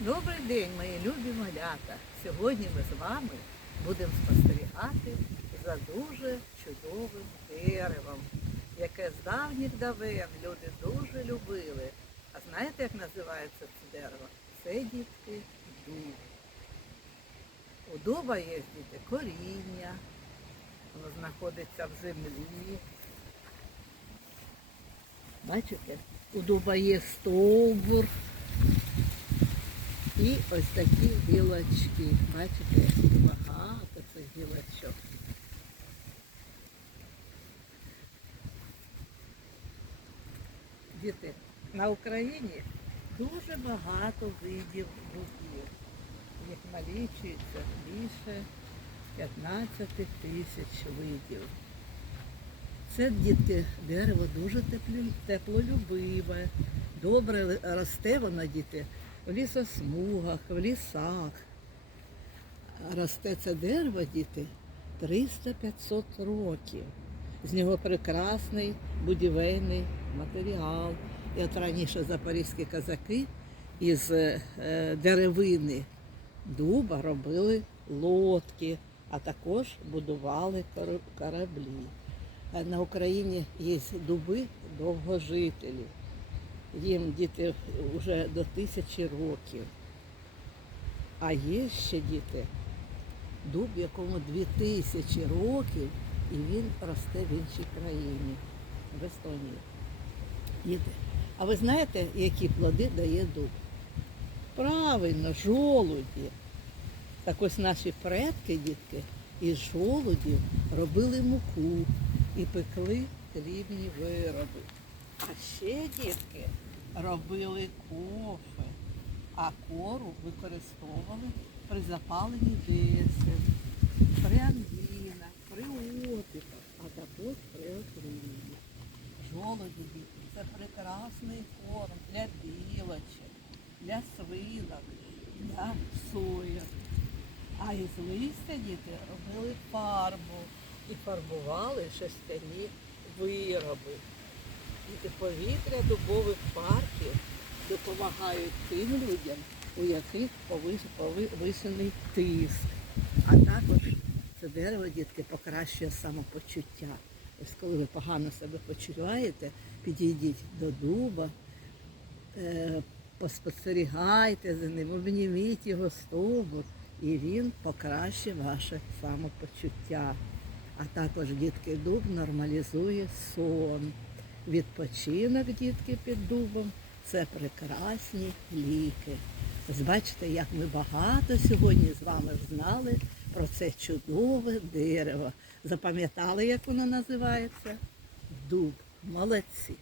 Добрий день, мої любі малята. Сьогодні ми з вами будемо спостерігати за дуже чудовим деревом, яке з давніх давен люди дуже любили. А знаєте, як називається це дерево? Це дітки дуб. У дуба є діти коріння, воно знаходиться в землі. Бачите? У дуба є стовбур. І ось такі гілочки. Бачите, багато цих гілочок. Діти, на Україні дуже багато видів дубів. Їх налічується більше 15 тисяч видів. Це дітки дерево дуже теплолюбиве, добре росте воно діти в лісосмугах, в лісах. Росте це дерево, діти, 300-500 років. З нього прекрасний будівельний матеріал. І от раніше запорізькі козаки із е, деревини дуба робили лодки, а також будували кораблі. На Україні є дуби довгожителі. Їм діти вже до тисячі років. А є ще діти, дуб, якому дві тисячі років, і він росте в іншій країні, в Естонії. Діти, а ви знаєте, які плоди дає дуб? Правильно, жолуді. Так ось наші предки, дітки, із жолудів робили муку і пекли хлібні вироби. А ще дітки робили кофе, а кору використовували при запаленні десен, при ангінах, при опіках, а також при отруєнні. Жолоді діти це прекрасний корм для білочок, для свинок, для соєр. А із листя діти робили фарбу і фарбували шерстяні вироби. І повітря дубових парків допомагають тим людям, у яких повис- повишений тиск. А також це дерево, дітки, покращує самопочуття. Ось коли ви погано себе почуваєте, підійдіть до дуба, е, поспостерігайте за ним, обніміть його стовбур, і він покращить ваше самопочуття. А також дітки дуб нормалізує сон. Відпочинок дітки під дубом це прекрасні ліки. Ось бачите, як ми багато сьогодні з вами знали про це чудове дерево. Запам'ятали, як воно називається? Дуб. Молодці.